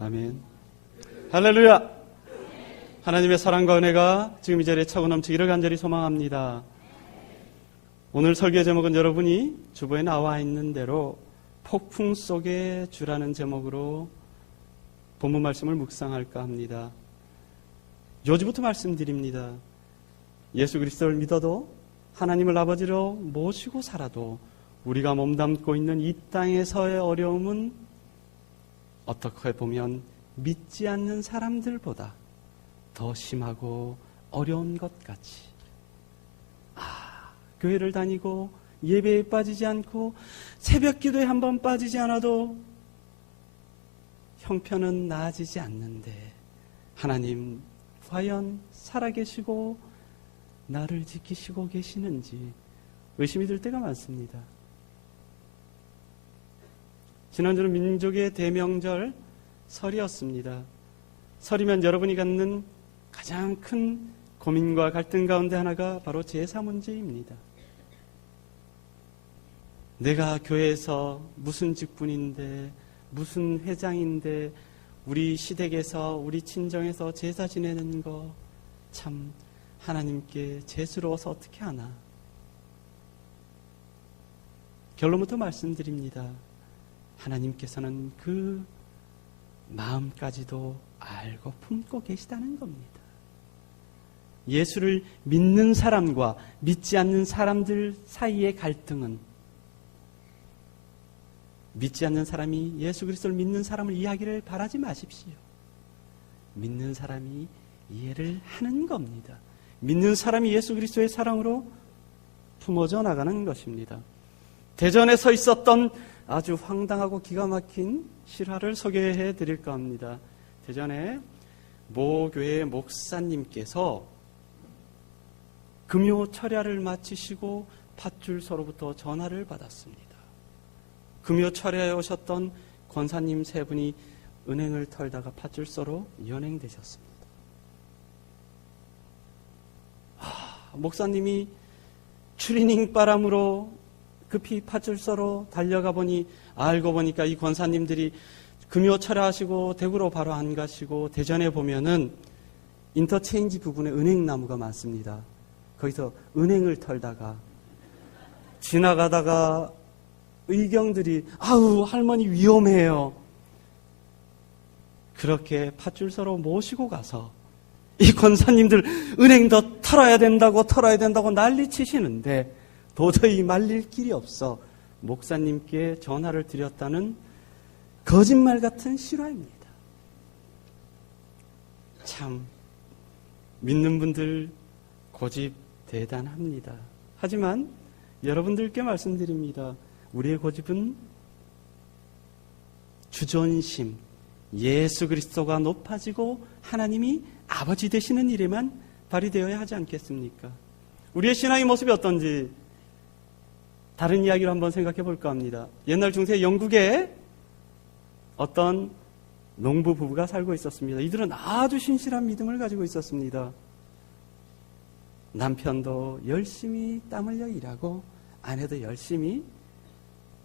아멘. 할렐루야. 하나님의 사랑과 은혜가 지금 이 자리에 차고 넘치기를 간절히 소망합니다. 오늘 설교 제목은 여러분이 주보에 나와 있는 대로 폭풍 속의 주라는 제목으로 본문 말씀을 묵상할까 합니다. 요지부터 말씀드립니다. 예수 그리스도를 믿어도 하나님을 아버지로 모시고 살아도 우리가 몸담고 있는 이 땅에서의 어려움은 어떻게 보면 믿지 않는 사람들보다 더 심하고 어려운 것 같이, 교회를 다니고 예배에 빠지지 않고 새벽 기도에 한번 빠지지 않아도 형편은 나아지지 않는데 하나님 과연 살아계시고 나를 지키시고 계시는지 의심이 들 때가 많습니다. 지난주는 민족의 대명절 설이었습니다. 설이면 여러분이 갖는 가장 큰 고민과 갈등 가운데 하나가 바로 제사 문제입니다. 내가 교회에서 무슨 직분인데, 무슨 회장인데, 우리 시댁에서, 우리 친정에서 제사 지내는 거 참 하나님께 죄스러워서 어떻게 하나. 결론부터 말씀드립니다. 하나님께서는 그 마음까지도 알고 품고 계시다는 겁니다. 예수를 믿는 사람과 믿지 않는 사람들 사이의 갈등은 믿지 않는 사람이 예수 그리스도를 믿는 사람을 이해하기를 바라지 마십시오. 믿는 사람이 이해를 하는 겁니다. 믿는 사람이 예수 그리스도의 사랑으로 품어져 나가는 것입니다. 대전에 서 있었던 아주 황당하고 기가 막힌 실화를 소개해 드릴까 합니다. 대전에 모 교회 목사님께서 금요 철야를 마치시고 팥줄서로부터 전화를 받았습니다. 금요 철야에 오셨던 권사님 세 분이 은행을 털다가 팥줄서로 연행되셨습니다. 목사님이 추리닝 바람으로 급히 팥줄서로 달려가 보니 알고 보니까 이 권사님들이 금요 철야하시고 대구로 바로 안 가시고 대전에 보면은 인터체인지 부근에 은행나무가 많습니다. 거기서 은행을 털다가 지나가다가 의경들이 아우 할머니 위험해요. 그렇게 팥줄서로 모시고 가서 이 권사님들 은행 더 털어야 된다고 난리 치시는데 도저히 말릴 길이 없어 목사님께 전화를 드렸다는 거짓말 같은 실화입니다. 참 믿는 분들 고집 대단합니다. 하지만 여러분들께 말씀드립니다. 우리의 고집은 주존심, 예수 그리스도가 높아지고 하나님이 아버지 되시는 일에만 발휘되어야 하지 않겠습니까? 우리의 신앙의 모습이 어떤지 다른 이야기로 한번 생각해 볼까 합니다. 옛날 중세 영국에 어떤 농부 부부가 살고 있었습니다. 이들은 아주 신실한 믿음을 가지고 있었습니다. 남편도 열심히 땀 흘려 일하고 아내도 열심히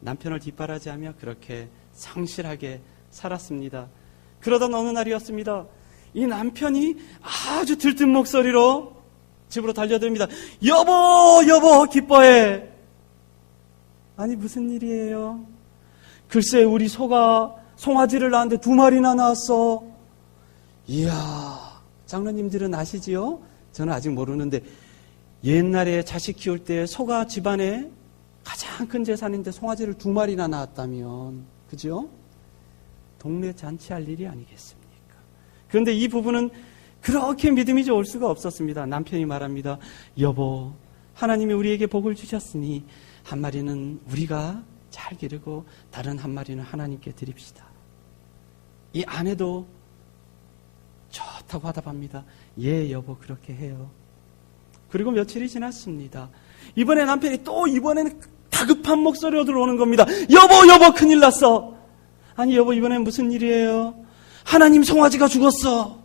남편을 뒷바라지하며 그렇게 성실하게 살았습니다. 그러던 어느 날이었습니다. 이 남편이 아주 들뜬 목소리로 집으로 달려듭니다. 여보 기뻐해. 아니 무슨 일이에요? 글쎄 우리 소가 송아지를 낳았는데 2마리나 낳았어. 이야, 장로님들은 아시지요? 저는 아직 모르는데 옛날에 자식 키울 때 소가 집안에 가장 큰 재산인데 송아지를 2마리나 낳았다면, 그죠? 동네 잔치할 일이 아니겠습니까? 그런데 이 부부는 그렇게 믿음이 좋을 수가 없었습니다. 남편이 말합니다. 여보, 하나님이 우리에게 복을 주셨으니 한 마리는 우리가 잘 기르고 다른 한 마리는 하나님께 드립시다. 이 아내도 좋다고 하답합니다. 예, 여보, 그렇게 해요. 그리고 며칠이 지났습니다. 이번에 남편이 또 이번에는 다급한 목소리로 들어오는 겁니다. 여보, 큰일 났어. 아니, 여보, 이번엔 무슨 일이에요? 하나님 송아지가 죽었어.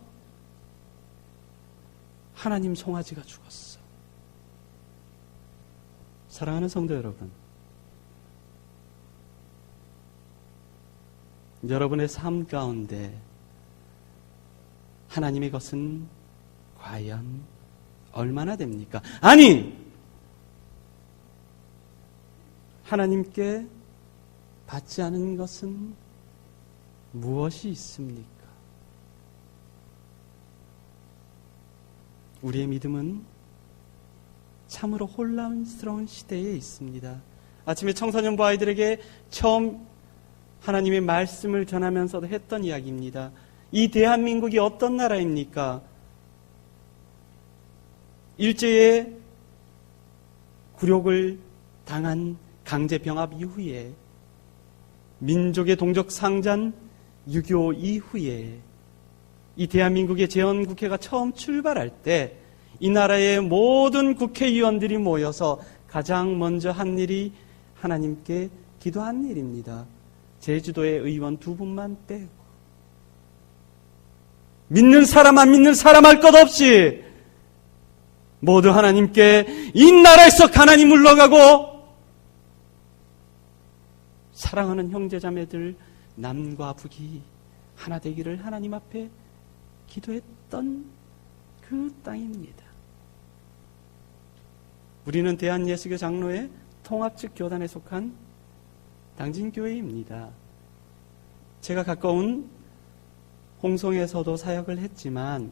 하나님 송아지가 죽었어. 사랑하는 성도 여러분, 여러분의 삶 가운데 하나님의 것은 과연 얼마나 됩니까? 아니, 하나님께 받지 않은 것은 무엇이 있습니까? 우리의 믿음은 참으로 혼란스러운 시대에 있습니다. 아침에 청소년부 아이들에게 처음 하나님의 말씀을 전하면서도 했던 이야기입니다. 이 대한민국이 어떤 나라입니까? 일제의 굴욕을 당한 강제병합 이후에, 민족의 동족 상잔 6.25 이후에 이 대한민국의 재헌국회가 처음 출발할 때 이 나라의 모든 국회의원들이 모여서 가장 먼저 한 일이 하나님께 기도한 일입니다. 제주도의 의원 2분만 빼고, 믿는 사람 안 믿는 사람 할 것 없이 모두 하나님께 이 나라에서 가난이 물러가고 사랑하는 형제자매들 남과 북이 하나 되기를 하나님 앞에 기도했던 그 땅입니다. 우리는 대한예수교 장로회 통합측 교단에 속한 당진교회입니다. 제가 가까운 홍성에서도 사역을 했지만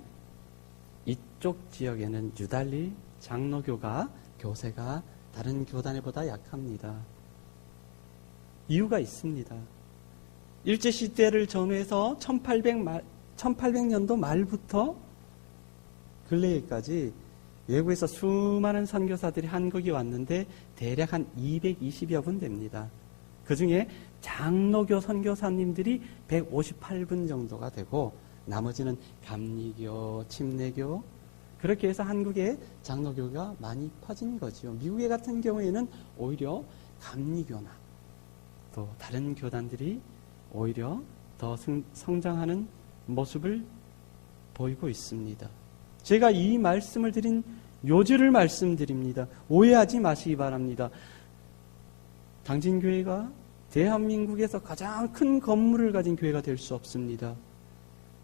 이쪽 지역에는 유달리 장로교가, 교세가 다른 교단보다 약합니다. 이유가 있습니다. 일제시대를 전후해서 1800년도 말부터 근래에까지 외국에서 수많은 선교사들이 한국에 왔는데 대략 한 220여 분 됩니다. 그 중에 장로교 선교사님들이 158분 정도가 되고 나머지는 감리교, 침례교, 그렇게 해서 한국에 장로교가 많이 퍼진 거죠. 미국에 같은 경우에는 오히려 감리교나 또 다른 교단들이 오히려 더 성장하는 모습을 보이고 있습니다. 제가 이 말씀을 드린 요지를 말씀드립니다. 오해하지 마시기 바랍니다. 당진교회가 대한민국에서 가장 큰 건물을 가진 교회가 될 수 없습니다.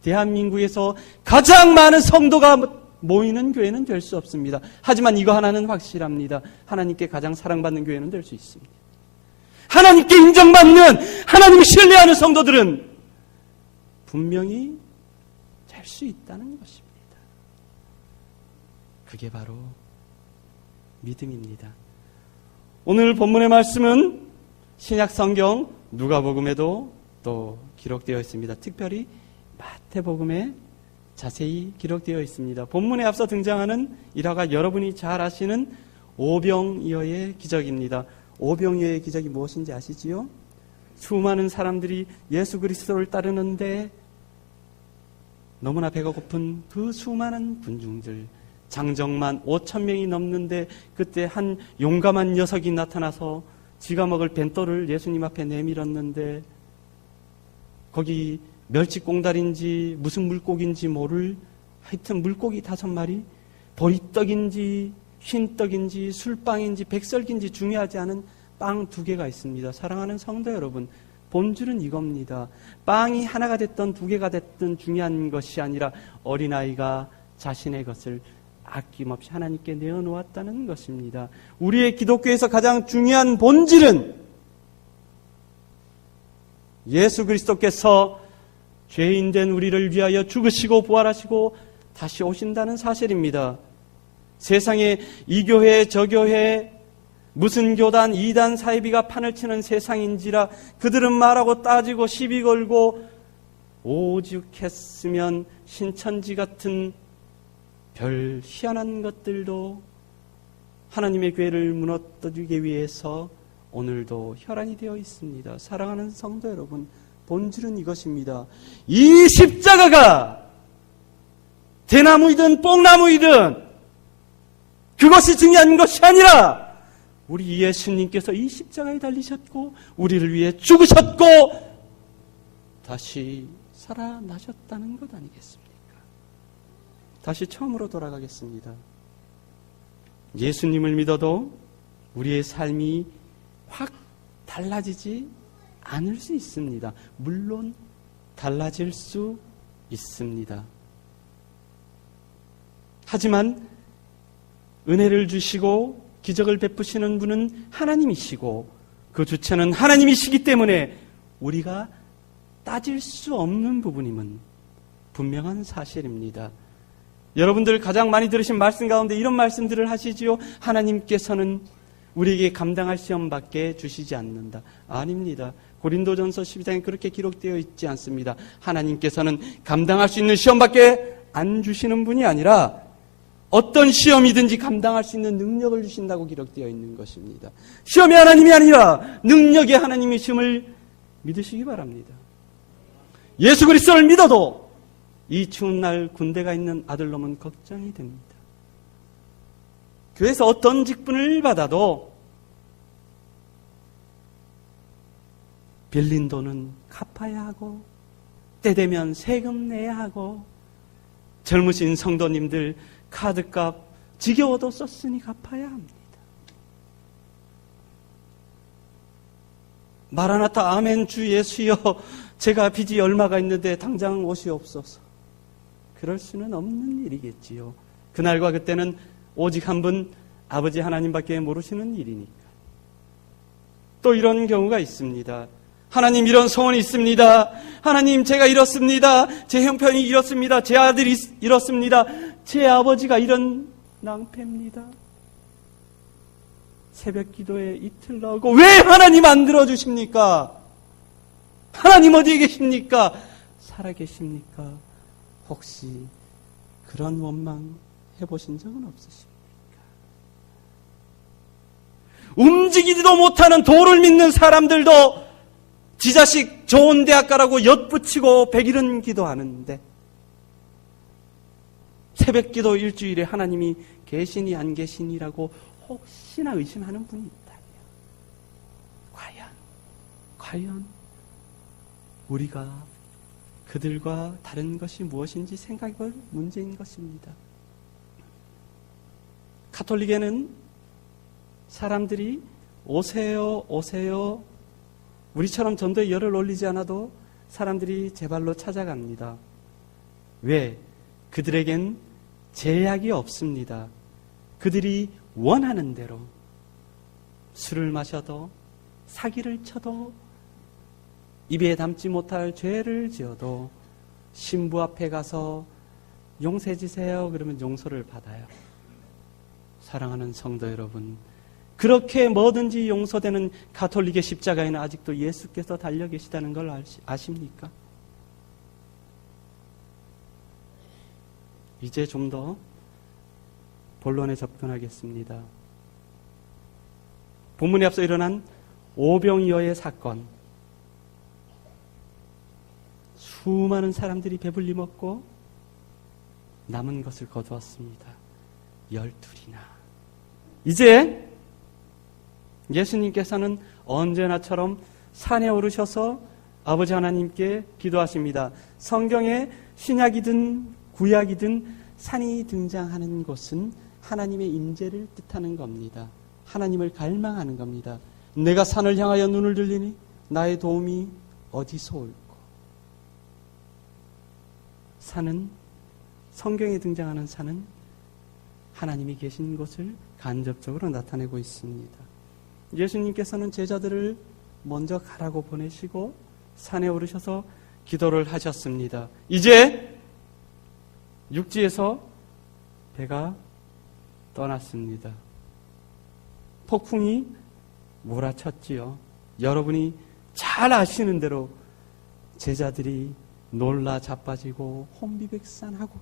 대한민국에서 가장 많은 성도가 모이는 교회는 될 수 없습니다. 하지만 이거 하나는 확실합니다. 하나님께 가장 사랑받는 교회는 될 수 있습니다. 하나님께 인정받는, 하나님을 신뢰하는 성도들은 분명히 될 수 있다는 것입니다. 그게 바로 믿음입니다. 오늘 본문의 말씀은 신약 성경 누가복음에도 또 기록되어 있습니다. 특별히 마태복음에 자세히 기록되어 있습니다. 본문에 앞서 등장하는 일화가 여러분이 잘 아시는 오병이어의 기적입니다. 오병이어의 기적이 무엇인지 아시지요? 수많은 사람들이 예수 그리스도를 따르는데 너무나 배가 고픈 그 수많은 군중들, 장정만 5,000명이 넘는데 그때 한 용감한 녀석이 나타나서 지가 먹을 벤또를 예수님 앞에 내밀었는데 거기 멸치꽁다리인지 무슨 물고기인지 모를 하여튼 물고기 5마리, 보리떡인지 흰떡인지 술빵인지 백설기인지 중요하지 않은 빵 2개가 있습니다. 사랑하는 성도 여러분, 본질은 이겁니다. 빵이 하나가 됐든 2개가 됐든 중요한 것이 아니라 어린아이가 자신의 것을 아낌없이 하나님께 내어놓았다는 것입니다. 우리의 기독교에서 가장 중요한 본질은 예수 그리스도께서 죄인된 우리를 위하여 죽으시고 부활하시고 다시 오신다는 사실입니다. 세상에 이 교회 저 교회 무슨 교단 이단 사이비가 판을 치는 세상인지라 그들은 말하고 따지고 시비 걸고 오죽했으면 신천지 같은 별 희한한 것들도 하나님의 교회를 무너뜨리기 위해서 오늘도 혈안이 되어 있습니다. 사랑하는 성도 여러분, 본질은 이것입니다. 이 십자가가 대나무이든 뽕나무이든 그것이 중요한 것이 아니라 우리 예수님께서 이 십자가에 달리셨고 우리를 위해 죽으셨고 다시 살아나셨다는 것 아니겠습니까? 다시 처음으로 돌아가겠습니다. 예수님을 믿어도 우리의 삶이 확 달라지지 않을 수 있습니다. 물론 달라질 수 있습니다. 하지만 은혜를 주시고 기적을 베푸시는 분은 하나님이시고 그 주체는 하나님이시기 때문에 우리가 따질 수 없는 부분임은 분명한 사실입니다. 여러분들 가장 많이 들으신 말씀 가운데 이런 말씀들을 하시지요. 하나님께서는 우리에게 감당할 시험밖에 주시지 않는다. 아닙니다. 고린도전서 12장에 그렇게 기록되어 있지 않습니다. 하나님께서는 감당할 수 있는 시험밖에 안 주시는 분이 아니라 어떤 시험이든지 감당할 수 있는 능력을 주신다고 기록되어 있는 것입니다. 시험이 하나님이 아니라 능력이 하나님이심을 믿으시기 바랍니다. 예수 그리스도를 믿어도 이 추운 날 군대가 있는 아들놈은 걱정이 됩니다. 교회에서 어떤 직분을 받아도 빌린 돈은 갚아야 하고 때 되면 세금 내야 하고 젊으신 성도님들 카드값 지겨워도 썼으니 갚아야 합니다. 마라나타 아멘 주 예수여 제가 빚이 얼마가 있는데 당장 오시옵소서. 그럴 수는 없는 일이겠지요. 그날과 그때는 오직 한 분 아버지 하나님밖에 모르시는 일이니까. 또 이런 경우가 있습니다. 하나님 이런 소원이 있습니다. 하나님 제가 이렇습니다. 제 형편이 이렇습니다. 제 아들이 이렇습니다. 제 아버지가 이런 낭패입니다. 새벽 기도에 이틀 나오고 왜 하나님 안 들어주십니까? 하나님 어디에 계십니까? 살아계십니까? 혹시 그런 원망 해보신 적은 없으십니까? 움직이지도 못하는 도를 믿는 사람들도 지 자식 좋은 대학 가라고 엿붙이고 100일은 기도하는데 새벽 기도 일주일에 하나님이 계시니 안 계시니라고 혹시나 의심하는 분이 있다면 과연 우리가 그들과 다른 것이 무엇인지 생각해볼 문제인 것입니다. 가톨릭에는 사람들이 오세요 오세요 우리처럼 전도에 열을 올리지 않아도 사람들이 제 발로 찾아갑니다. 왜? 그들에겐 제약이 없습니다. 그들이 원하는 대로 술을 마셔도 사기를 쳐도 입에 담지 못할 죄를 지어도 신부 앞에 가서 용서해주세요 그러면 용서를 받아요. 사랑하는 성도 여러분, 그렇게 뭐든지 용서되는 가톨릭의 십자가에는 아직도 예수께서 달려 계시다는 걸 아십니까? 이제 좀 더 본론에 접근하겠습니다. 본문에 앞서 일어난 오병이어의 사건, 수많은 사람들이 배불리 먹고 남은 것을 거두었습니다. 12이나. 이제 예수님께서는 언제나처럼 산에 오르셔서 아버지 하나님께 기도하십니다. 성경에 신약이든 구약이든 산이 등장하는 곳은 하나님의 임재를 뜻하는 겁니다. 하나님을 갈망하는 겁니다. 내가 산을 향하여 눈을 들리니 나의 도움이 어디서 올까? 산은, 성경에 등장하는 산은 하나님이 계신 곳을 간접적으로 나타내고 있습니다. 예수님께서는 제자들을 먼저 가라고 보내시고 산에 오르셔서 기도를 하셨습니다. 이제 육지에서 배가 떠났습니다. 폭풍이 몰아쳤지요. 여러분이 잘 아시는 대로 제자들이 놀라 자빠지고 혼비백산하고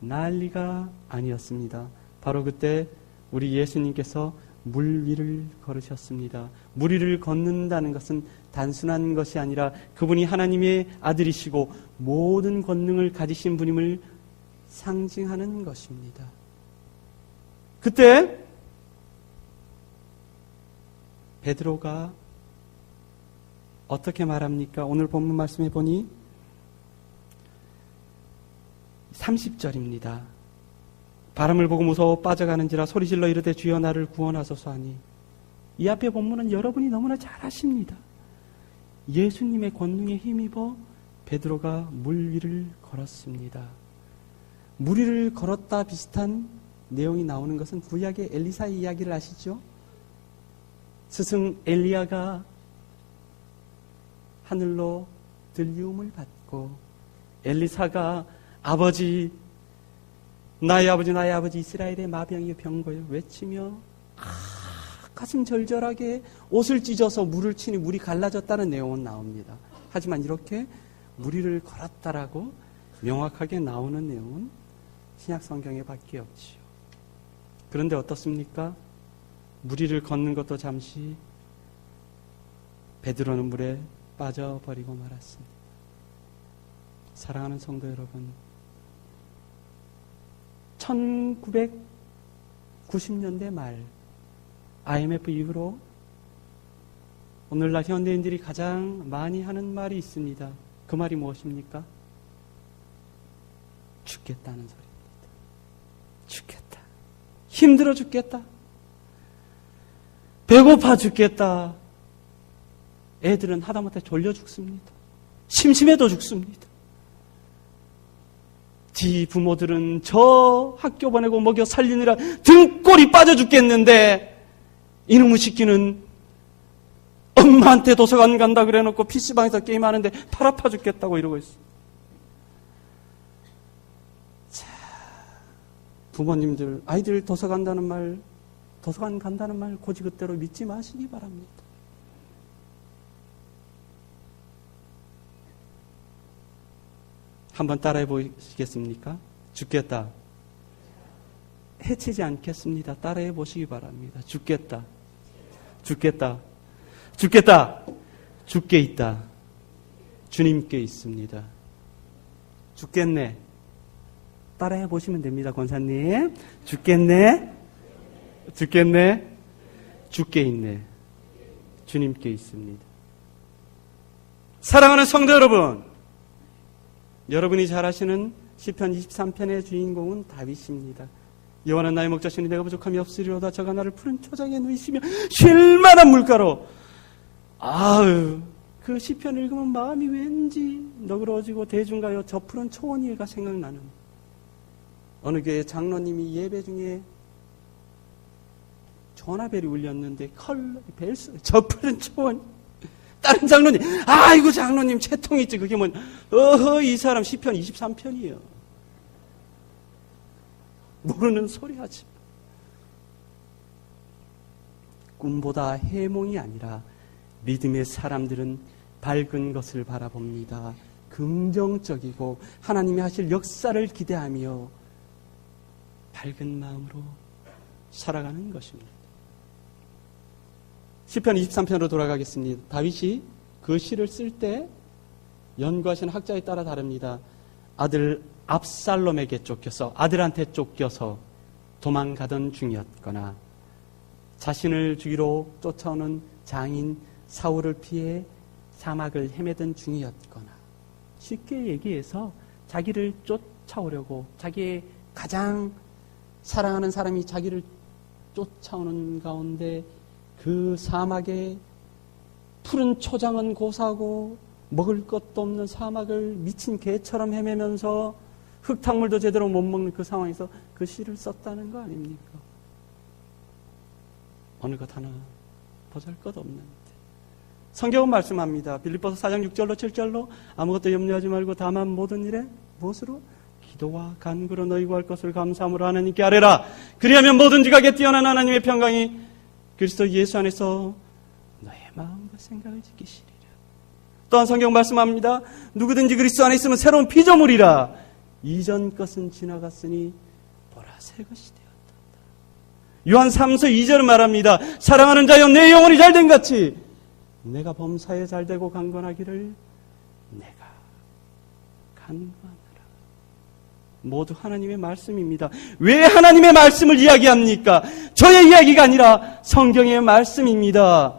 난리가 아니었습니다. 바로 그때 우리 예수님께서 물 위를 걸으셨습니다. 물 위를 걷는다는 것은 단순한 것이 아니라 그분이 하나님의 아들이시고 모든 권능을 가지신 분임을 상징하는 것입니다. 그때 베드로가 어떻게 말합니까? 오늘 본문 말씀해 보니 30절입니다. 바람을 보고 무서워 빠져가는지라 소리질러 이르되 주여 나를 구원하소서 하니, 이 앞에 본문은 여러분이 너무나 잘 아십니다. 예수님의 권능에 힘입어 베드로가 물 위를 걸었습니다. 무리를 걸었다 비슷한 내용이 나오는 것은 구약의 엘리사의 이야기를 아시죠? 스승 엘리야가 하늘로 들리움을 받고 엘리사가 아버지, 나의 아버지, 나의 아버지, 이스라엘의 마병이 병거여 외치며 가슴 절절하게 옷을 찢어서 물을 치니 물이 갈라졌다는 내용은 나옵니다. 하지만 이렇게 무리를 걸었다라고 명확하게 나오는 내용은 신약 성경에 밖에 없지요. 그런데 어떻습니까? 무리를 걷는 것도 잠시 베드로는 물에 빠져버리고 말았습니다. 사랑하는 성도 여러분, 1990년대 말 IMF 이후로 오늘날 현대인들이 가장 많이 하는 말이 있습니다. 그 말이 무엇입니까? 죽겠다는 소리입니다. 죽겠다. 힘들어 죽겠다. 배고파 죽겠다. 애들은 하다못해 졸려 죽습니다. 심심해도 죽습니다. 지 부모들은 저 학교 보내고 먹여 살리느라 등골이 빠져 죽겠는데 이놈의 새끼는 엄마한테 도서관 간다 그래놓고 PC방에서 게임하는데 팔 아파 죽겠다고 이러고 있어요. 자, 부모님들 아이들 도서관 간다는 말 고지그대로 믿지 마시기 바랍니다. 한번 따라해 보시겠습니까? 죽겠다. 해치지 않겠습니다. 따라해 보시기 바랍니다. 죽겠다. 죽겠다. 죽겠다. 죽게 있다. 주님께 있습니다. 죽겠네. 따라해 보시면 됩니다. 권사님. 죽겠네. 죽겠네. 죽게 있네. 주님께 있습니다. 사랑하는 성도 여러분, 여러분이 잘 아시는 시편 23편의 주인공은 다윗입니다. 여호와는 나의 목자시니 내가 부족함이 없으리로다. 저가 나를 푸른 초장에 누이시며 쉴만한 물가로. 그 시편 읽으면 마음이 왠지 너그러워지고 대중가요 저 푸른 초원이가 생각나는. 어느 교회 장로님이 예배 중에 전화벨이 울렸는데 저 푸른 초원. 다른 장로님, 아이고 장로님 채통 있지. 그게 뭐 이 사람 시편 23편이에요. 모르는 소리 하지. 꿈보다 해몽이 아니라 믿음의 사람들은 밝은 것을 바라봅니다. 긍정적이고 하나님이 하실 역사를 기대하며 밝은 마음으로 살아가는 것입니다. 시편 23편으로 돌아가겠습니다. 다윗이 그 시를 쓸 때 연구하신 학자에 따라 다릅니다. 아들 압살롬에게 쫓겨서, 아들한테 쫓겨서 도망가던 중이었거나 자신을 죽이러 쫓아오는 장인 사울을 피해 사막을 헤매던 중이었거나, 쉽게 얘기해서 자기를 쫓아오려고, 자기의 가장 사랑하는 사람이 자기를 쫓아오는 가운데 그 사막에 푸른 초장은 고사하고 먹을 것도 없는 사막을 미친 개처럼 헤매면서 흙탕물도 제대로 못 먹는 그 상황에서 그 시를 썼다는 거 아닙니까? 어느 것 하나 보잘것없는데. 성경은 말씀합니다. 빌립보서 4장 6절로 7절로 아무것도 염려하지 말고 다만 모든 일에 무엇으로? 기도와 간구로 너희 구할 것을 감사함으로 하나님께 아뢰라. 그리하면 뭐든지 가게 뛰어난 하나님의 평강이 그리스도 예수 안에서 너의 마음과 생각을 지키시리라. 또한 성경 말씀합니다. 누구든지 그리스도 안에 있으면 새로운 피조물이라. 이전 것은 지나갔으니 보라 새 것이 되었다. 요한 3서 2절은 말합니다. 사랑하는 자여 내 영혼이 잘된 같이 내가 범사에 잘되고 강건하기를 내가 간구하노라. 모두 하나님의 말씀입니다. 왜 하나님의 말씀을 이야기합니까? 저의 이야기가 아니라 성경의 말씀입니다.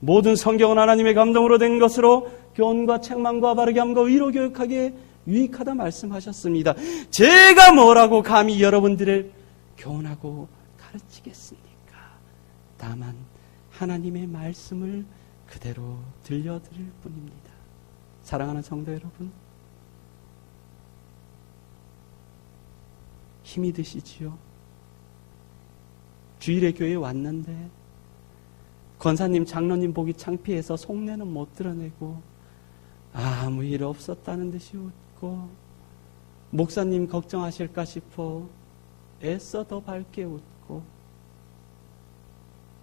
모든 성경은 하나님의 감동으로 된 것으로 교훈과 책망과 바르게 함과 의로 교육하기에 유익하다 말씀하셨습니다. 제가 뭐라고 감히 여러분들을 교훈하고 가르치겠습니까? 다만 하나님의 말씀을 그대로 들려드릴 뿐입니다. 사랑하는 성도 여러분, 힘이 드시지요. 주일에 교회에 왔는데 권사님, 장로님 보기 창피해서 속내는 못 드러내고 아무 일 없었다는 듯이 웃고 목사님 걱정하실까 싶어 애써 더 밝게 웃고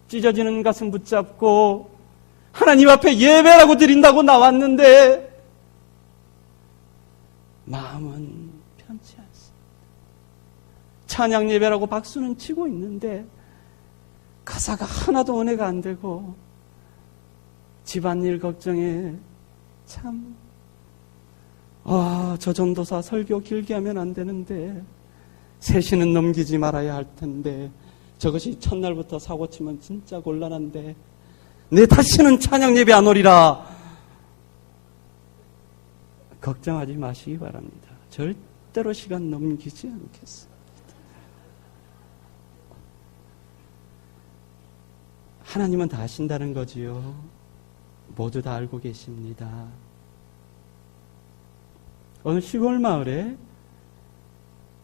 찢어지는 가슴 붙잡고 하나님 앞에 예배라고 드린다고 나왔는데 마음은 편치 않습니다. 찬양 예배라고 박수는 치고 있는데 가사가 하나도 은혜가 안 되고 집안일 걱정에 참 저 전도사 설교 길게 하면 안 되는데 3시는 넘기지 말아야 할 텐데 저것이 첫날부터 사고치면 진짜 곤란한데 내 다시는 찬양 예배 안 오리라. 걱정하지 마시기 바랍니다. 절대로 시간 넘기지 않겠습니다. 하나님은 다 아신다는 거지요. 모두 다 알고 계십니다. 어느 시골 마을에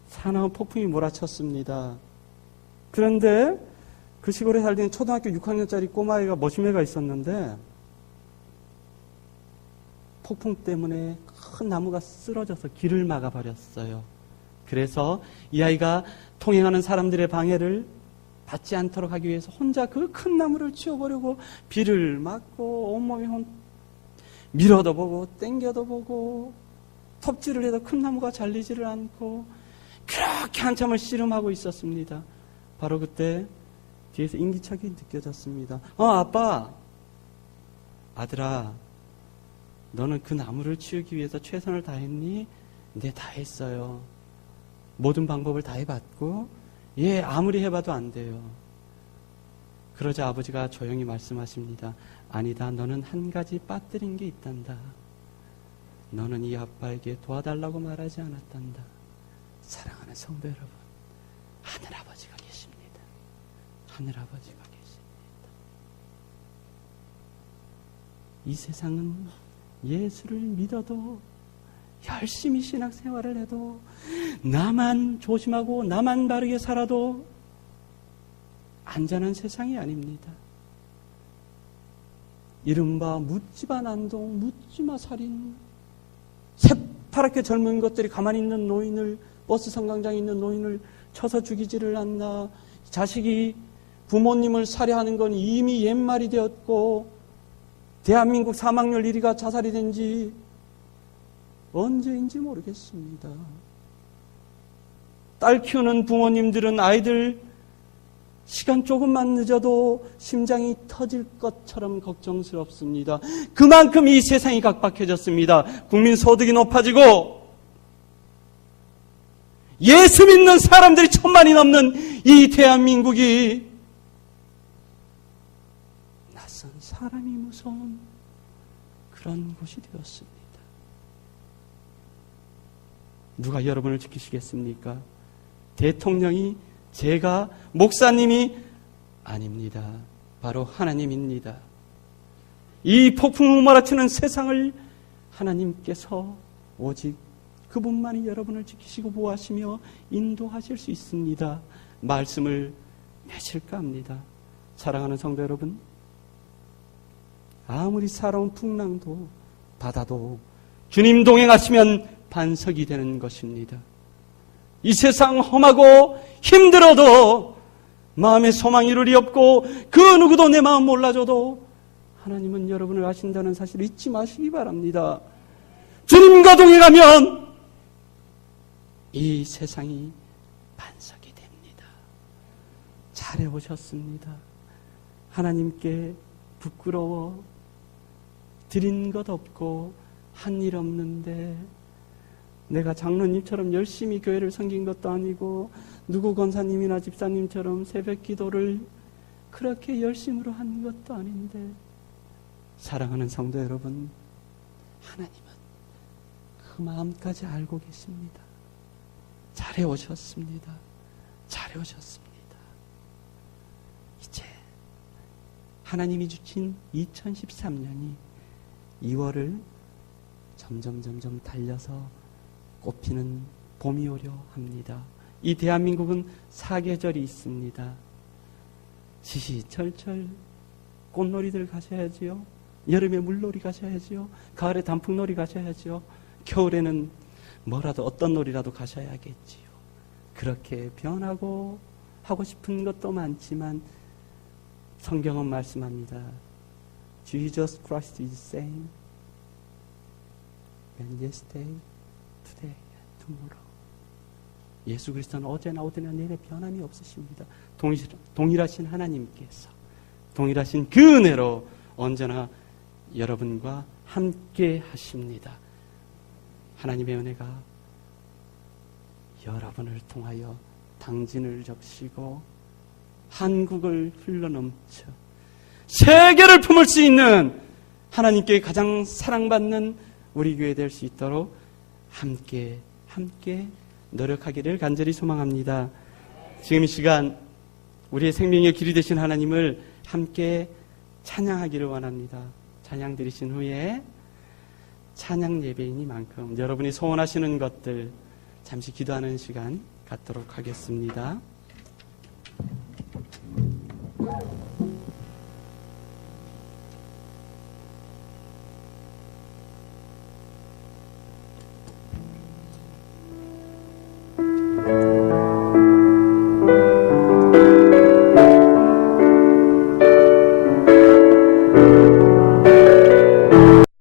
사나운 폭풍이 몰아쳤습니다. 그런데 그 시골에 살던 초등학교 6학년짜리 꼬마애가 머시매가 있었는데 폭풍 때문에 큰 나무가 쓰러져서 길을 막아버렸어요. 그래서 이 아이가 통행하는 사람들의 방해를 받지 않도록 하기 위해서 혼자 그 큰 나무를 치워보려고 비를 맞고 온몸이 밀어도 보고 땡겨도 보고 톱질을 해도 큰 나무가 잘리지를 않고 그렇게 한참을 씨름하고 있었습니다. 바로 그때 뒤에서 인기척이 느껴졌습니다. 아빠, 아들아, 너는 그 나무를 치우기 위해서 최선을 다했니? 네, 다 했어요. 모든 방법을 다 해봤고 아무리 해봐도 안 돼요. 그러자 아버지가 조용히 말씀하십니다. 아니다, 너는 한 가지 빠뜨린 게 있단다. 너는 이 아빠에게 도와달라고 말하지 않았단다. 사랑하는 성도 여러분, 하늘아버지가 계십니다. 하늘아버지가 계십니다. 이 세상은 예수를 믿어도 열심히 신앙생활을 해도 나만 조심하고 나만 바르게 살아도 안전한 세상이 아닙니다. 이른바 묻지마 난동, 묻지마 살인, 새파랗게 젊은 것들이 가만히 있는 노인을, 버스 성광장에 있는 노인을 쳐서 죽이지를 않나. 자식이 부모님을 살해하는 건 이미 옛말이 되었고 대한민국 사망률 1위가 자살이 된 지 언제인지 모르겠습니다. 딸 키우는 부모님들은 아이들 시간 조금만 늦어도 심장이 터질 것처럼 걱정스럽습니다. 그만큼 이 세상이 각박해졌습니다. 국민 소득이 높아지고 예수 믿는 사람들이 1000만이 넘는 이 대한민국이 낯선 사람이 무서운 그런 곳이 되었습니다. 누가 여러분을 지키시겠습니까? 대통령이, 제가, 목사님이 아닙니다. 바로 하나님입니다. 이 폭풍을 몰아치는 세상을 하나님께서 오직 그분만이 여러분을 지키시고 보호하시며 인도하실 수 있습니다. 말씀을 내실까 합니다. 사랑하는 성도 여러분, 아무리 살아온 풍랑도 바다도 주님 동행하시면 반석이 되는 것입니다. 이 세상 험하고 힘들어도 마음에 소망 이룰 리 없고 그 누구도 내 마음 몰라줘도 하나님은 여러분을 아신다는 사실을 잊지 마시기 바랍니다. 주님과 동행하면 이 세상이 반석이 됩니다. 잘해오셨습니다. 하나님께 부끄러워 드린 것 없고 한 일 없는데 내가 장로님처럼 열심히 교회를 섬긴 것도 아니고 누구 권사님이나 집사님처럼 새벽 기도를 그렇게 열심으로 한 것도 아닌데 사랑하는 성도 여러분, 하나님은 그 마음까지 알고 계십니다. 잘해오셨습니다. 잘해오셨습니다. 이제 하나님이 주신 2013년이 2월을 점점 달려서 꽃피는 봄이 오려 합니다. 이 대한민국은 사계절이 있습니다. 지시철철 꽃놀이들 가셔야지요. 여름에 물놀이 가셔야지요. 가을에 단풍놀이 가셔야지요. 겨울에는 뭐라도 어떤 놀이라도 가셔야겠지요. 그렇게 변하고 하고 싶은 것도 많지만 성경은 말씀합니다. Jesus Christ is the same and yesterday, today, and tomorrow. 예수 그리스도는 어제나 오늘이나 내일에 변함이 없으십니다. 동일하신 하나님께서 동일하신 그 은혜로 언제나 여러분과 함께 하십니다. 하나님의 은혜가 여러분을 통하여 당진을 적시고 한국을 흘러넘쳐 세계를 품을 수 있는 하나님께 가장 사랑받는 우리 교회 될 수 있도록 함께 노력하기를 간절히 소망합니다. 지금 이 시간 우리의 생명의 길이 되신 하나님을 함께 찬양하기를 원합니다. 찬양 드리신 후에 찬양 예배이니만큼 여러분이 소원하시는 것들 잠시 기도하는 시간 갖도록 하겠습니다.